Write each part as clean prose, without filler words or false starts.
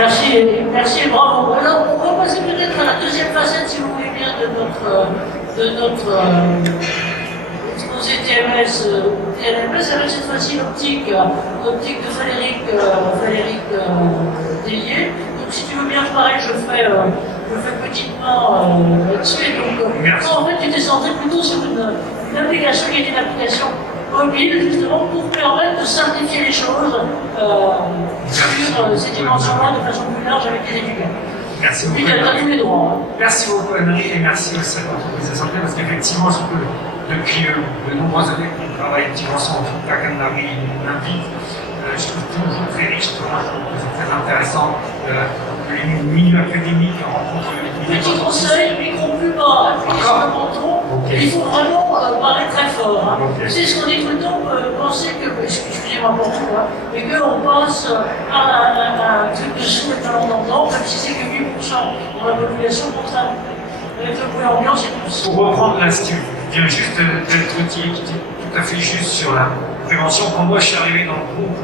Merci et bravo. Alors, on va passer peut-être à la deuxième facette, si vous voulez bien, de notre exposé TMS, avec cette fois-ci l'optique de Frédéric Délier. Donc, si tu veux bien, pareil, je fais petitement là-dessus. Donc, en fait, tu t'es centré plutôt sur une application qui est une application mobile, justement, pour permettre de simplifier les choses sur ces dimensions-là de façon plus large avec les étudiants. Merci beaucoup. Tu as tous les droits. Merci beaucoup, Anne-Marie, et merci aussi à l'entreprise Assemblée, parce qu'effectivement, depuis de nombreuses années qu'on travaille ensemble, en tout cas qu'Anne-Marie m'invite, je trouve toujours très riche, je trouve très intéressant les milieux académiques rencontrent les Petit conseil, micro plus bas, appuyez sur le menton, il faut vraiment parler très fort. Hein. C'est ce qu'on dit tout le temps, penser que, excusez-moi pour tout, hein, mais qu'on passe à un truc de son et de talent d'entendre, même si c'est que 8% dans la population, pour ça, avec le bruit ambiance et tout. Pour reprendre là, ce qui vient juste d'être dit, qui est tout à fait juste sur la prévention, quand moi je suis arrivé dans le groupe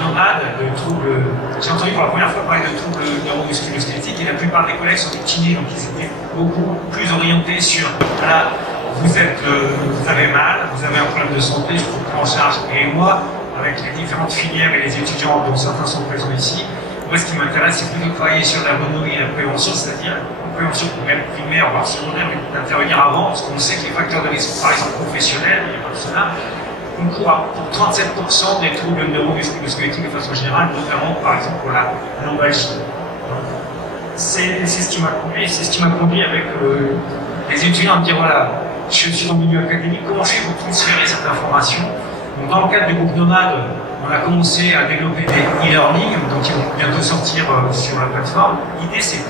nomade de troubles, j'ai entendu pour la première fois parler de troubles neuromusculo-squelettiques et la plupart des collègues sont des kinés, donc ils étaient beaucoup plus orientés sur voilà, vous avez mal, vous avez un problème de santé, je vous prends en charge. Et moi, avec les différentes filières et les étudiants dont certains sont présents ici, moi ce qui m'intéresse c'est plutôt de travailler sur l'ergonomie et la prévention, c'est-à-dire la prévention même primaire voire secondaire, mais d'intervenir avant, parce qu'on sait que les facteurs de risque, par exemple professionnels, il n'y a pas de cela, concourent pour 37% des troubles neuromusculo-squelettiques de façon générale, notamment par exemple pour la lombalgie. C'est ce qui m'a conduit avec les étudiants à me dire voilà, je suis dans le milieu académique, comment je fais pour transférer cette information. Donc, dans le cadre du groupe Nomade, on a commencé à développer des e-learning, donc ils vont bientôt sortir sur la plateforme. L'idée c'est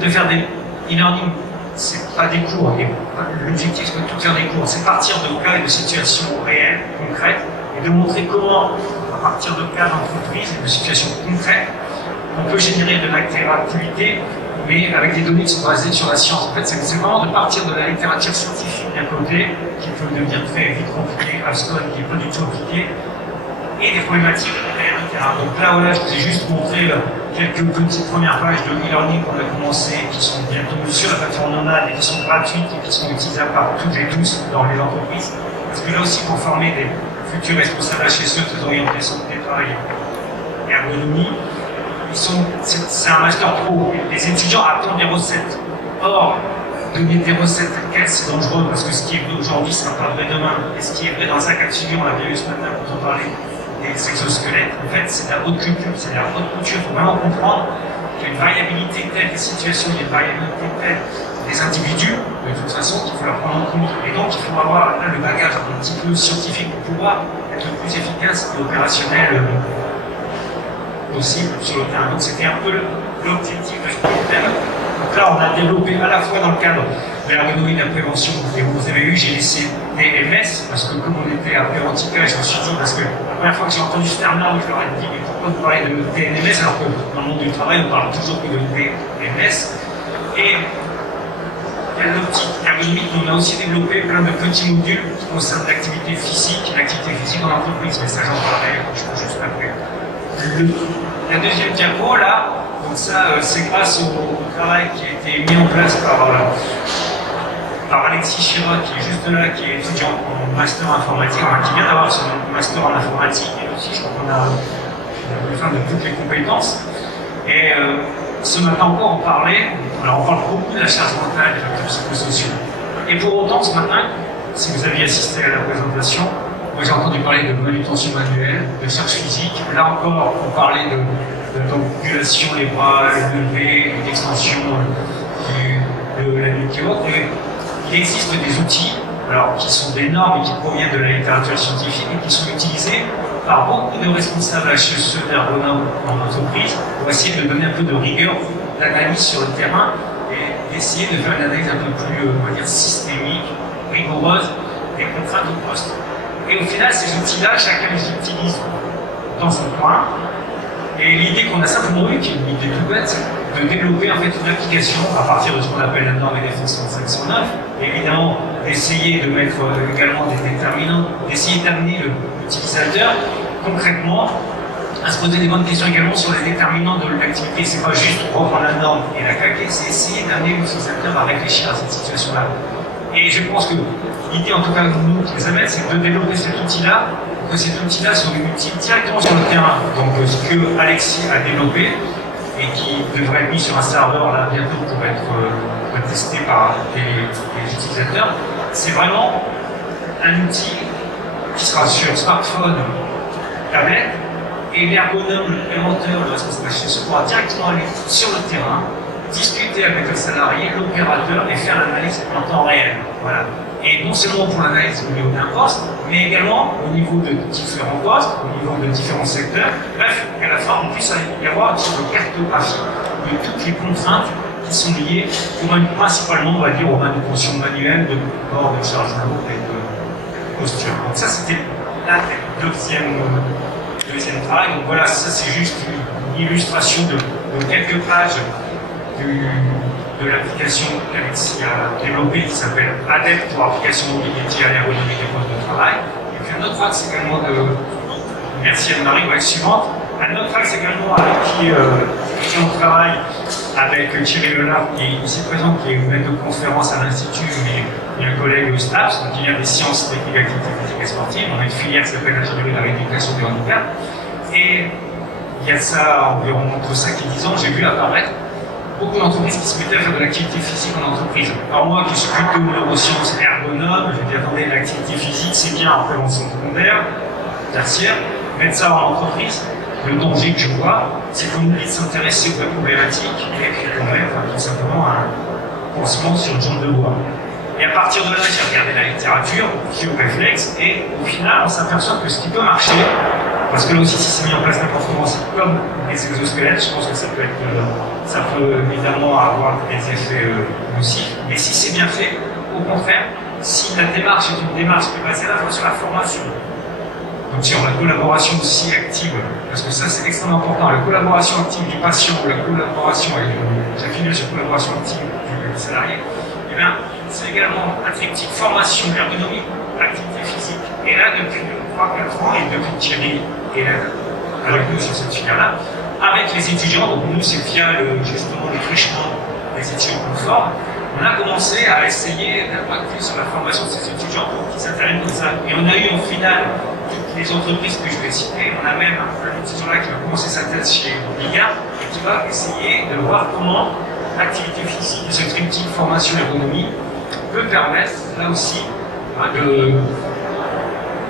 de faire des e-learning. C'est pas des cours, l'objectif c'est pas de tout faire des cours, c'est partir de cas et de situations réelles, concrètes, et de montrer comment, à partir de cas d'entreprise et de situations concrètes, on peut générer de l'interactivité, mais avec des données qui sont basées sur la science. En fait, c'est vraiment de partir de la littérature scientifique d'un côté, qui peut devenir très vite compliqué, abscon, qui n'est pas du tout appliqué, et des problématiques réelles de terrain. Donc là, voilà, je vous ai juste montré quelques petites premières pages de e-learning qu'on a commencé, qui sont bientôt sur la plateforme Nomade et qui sont gratuites et qui sont utilisables par toutes et tous dans les entreprises. Parce que là aussi, pour former des futurs responsables HSE très orientés santé, travail et ergonomie, c'est un master pro. Les étudiants attendent des recettes. Or, donner des recettes telles quelles, c'est dangereux parce que ce qui est vrai aujourd'hui ne sera pas vrai demain. Et ce qui est vrai dans un cas de figure, on l'a bien vu ce matin quand on parlait des exosquelettes, en fait, c'est de la haute culture, c'est de la haute couture. Il faut vraiment comprendre qu'il y a une variabilité telle des situations, il y a une variabilité telle des individus, de toute façon, qu'il faut la prendre en compte. Et donc, il faut avoir là le bagage un petit peu scientifique pour pouvoir être le plus efficace et opérationnel possible sur le terrain. Donc, c'était un peu l'objectif de ce problème. Donc là, on a développé à la fois dans le cadre de l'ergonomie de la prévention, et vous avez vu, j'ai laissé TMS, parce que comme on était à Préventica, je me suis dit, parce que la première fois que j'ai entendu ce terme-là, je leur ai dit, mais pourquoi vous parlez de TNMS alors que dans le monde du travail, on parle toujours que de TMS. Et il y a l'optique ergonomique, on a aussi développé plein de petits modules qui concernent l'activité physique en entreprise, mais ça j'en parlerai juste après. La deuxième diapo, là, donc ça, c'est grâce au travail qui a été mis en place par Alexis Chira, qui est juste là, qui est étudiant en master informatique, qui vient d'avoir son master en informatique, et aussi, je crois qu'on a besoin de toutes les compétences. Et ce matin encore, on parlait, alors on parle beaucoup de la charge mentale des facteurs psychosociaux. Et pour autant, ce matin, si vous aviez assisté à la présentation, moi j'ai entendu parler de manutention manuelle, de charge physique. Là encore, on parlait d'ambulation, les bras levés, d'extension de la nuque et autres. Il existe des outils alors, qui sont des normes et qui proviennent de la littérature scientifique et qui sont utilisés par beaucoup de responsables HSE d'ergonomes en entreprise pour essayer de donner un peu de rigueur d'analyse sur le terrain et d'essayer de faire une analyse un peu plus, on va dire, systémique, rigoureuse des contraintes au poste. Et au final, ces outils-là, chacun les utilise dans son coin. Et l'idée qu'on a simplement eue, qui est une idée toute bête, c'est de développer en fait une application à partir de ce qu'on appelle la norme EDF 10509, et évidemment d'essayer de mettre également des déterminants, d'essayer d'amener l'utilisateur concrètement à se poser des bonnes questions également sur les déterminants de l'activité. C'est pas juste reprendre la norme et la calquer, c'est essayer d'amener l'utilisateur à réfléchir à cette situation-là. Et je pense que l'idée, en tout cas, nous, qui les amène, c'est de développer cet outil-là, pour que cet outil-là soit utile directement sur le terrain. Donc, ce que Alexis a développé, et qui devrait être mis sur un serveur là bientôt pour être testé par les utilisateurs, c'est vraiment un outil qui sera sur smartphone, tablette, et l'ergonome, l'implémenteur, le responsable HSE pourra directement aller sur le terrain, discuter avec le salarié, l'opérateur et faire l'analyse en temps réel. Voilà. Et non seulement pour l'analyse au niveau d'un poste, mais également au niveau de différents postes, au niveau de différents secteurs. Bref, qu'à la fin, on puisse y avoir une sorte de cartographie de toutes les contraintes qui sont liées, principalement, on va dire, aux manutentions manuelles de bord, de chargement et de posture. Donc ça, c'était la deuxième travail. Donc voilà, ça c'est juste une illustration de quelques pages de l'application qu'Alexis a développée qui s'appelle ADEPT pour application mobilité à l'ergonomie des postes de travail. Et puis un autre axe également de. Merci Anne-Marie, ouais, suivante. Un autre axe également avec qui on travaille avec Thierry Lelard, qui est ici présent, qui est maître de conférence à l'Institut, mais il y a un collègue au STAPS, qui vient des sciences techniques, activités physiques et sportives. On a une filière qui s'appelle l'ingénierie de la rééducation des handicaps. Et il y a ça environ entre 5 et 10 ans, j'ai vu apparaître beaucoup d'entreprises qui se mettaient à faire de l'activité physique en entreprise. Alors moi, qui suis plutôt neurosciences ergonomes, je dis attendez, l'activité physique, c'est bien en prévention secondaire, tertiaire, mettre ça en entreprise. Le danger que je vois, c'est qu'on oublie de s'intéresser aux problématiques et qu'on met tout simplement un pansement sur une jambe de bois. Et à partir de là, j'ai regardé la littérature, au réflexe, et au final, on s'aperçoit que ce qui peut marcher, parce que là aussi, si c'est mis en place n'importe comment, c'est comme les exosquelettes, je pense que ça peut évidemment avoir des effets nocifs, mais si c'est bien fait, au contraire, si la démarche est une démarche qui est basée à la fois sur la formation, donc sur la collaboration aussi active, parce que ça c'est extrêmement important, la collaboration active du patient, la collaboration, j'ai fini sur la collaboration active du salarié, et bien c'est également un triptyque formation, ergonomie, activité physique. Et là, depuis 3-4 ans, et depuis Thierry est là avec nous sur cette filière-là, avec les étudiants, donc nous c'est via justement le truchement des étudiants conformes, on a commencé à essayer d'impacter sur la formation de ces étudiants pour qu'ils s'interviennent comme ça. Et on a eu au final toutes les entreprises que je vais citer, on a même un étudiant là qui va commencer sa thèse chez Bigard et qui va essayer de voir comment l'activité physique et ce triptyque formation et ergonomie peut permettre là aussi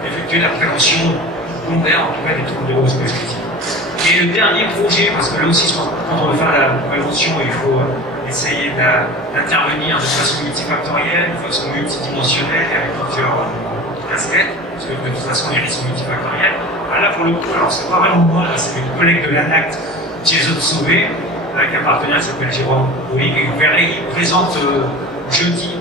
d'effectuer la prévention secondaire, en tout cas des troubles neurospécifiques. Et le dernier projet, parce que là aussi quand on veut faire la prévention, il faut essayer d'intervenir de façon multifactorielle, de façon multidimensionnelle, avec plusieurs casquettes, parce que de toute façon les risques sont multifactoriels. Là pour le coup, alors c'est pas vraiment moi, c'est une collègue de l'ANACT, Jason Sauvé, avec un partenaire qui s'appelle Jérôme Bouygues, et vous verrez, il présente jeudi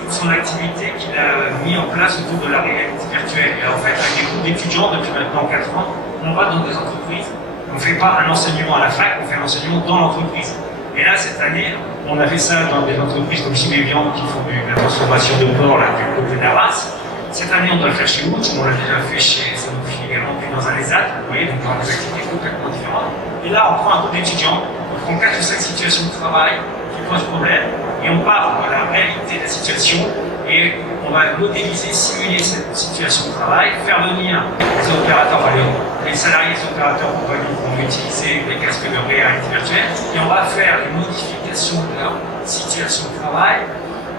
toute son activité qu'il a mis en place autour de la réalité virtuelle. Et en fait, avec des groupes d'étudiants depuis maintenant 4 ans, on va dans des entreprises, on ne fait pas un enseignement à la fac, on fait un enseignement dans l'entreprise. Et là, cette année, on a fait ça dans des entreprises comme Chimé-Viande qui font de la transformation de porc là, du côté d'Arras. Cette année, on doit le faire chez Ouch, on l'a déjà fait chez Sanofi également, puis dans un ESAT, vous voyez, donc dans des activités complètement différentes. Et là, on prend un groupe d'étudiants, on prend 4 ou 5 situations de travail qui posent problème, et on part dans la réalité de la situation, et on va modéliser, simuler cette situation de travail, faire venir les opérateurs, enfin les salariés et les opérateurs compagnies vont utiliser les casques de réalité virtuelle, et on va faire une modification de leur situation de travail,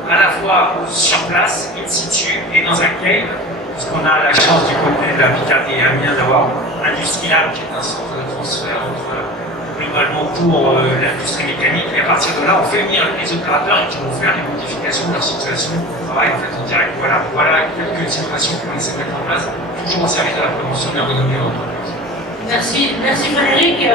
à la fois sur place, in situ, et dans un cave, puisqu'on a la chance du côté de la Picardie et Amiens d'avoir Industrial, qui est un centre de transfert globalement pour l'industrie mécanique, et à partir de là, on fait venir les opérateurs qui vont faire les modifications de leur situation de travail en fait en direct. Voilà quelques innovations qu'on essaie de mettre en place, toujours au service de la prévention de l'ergonomie en entreprise. Merci Frédéric.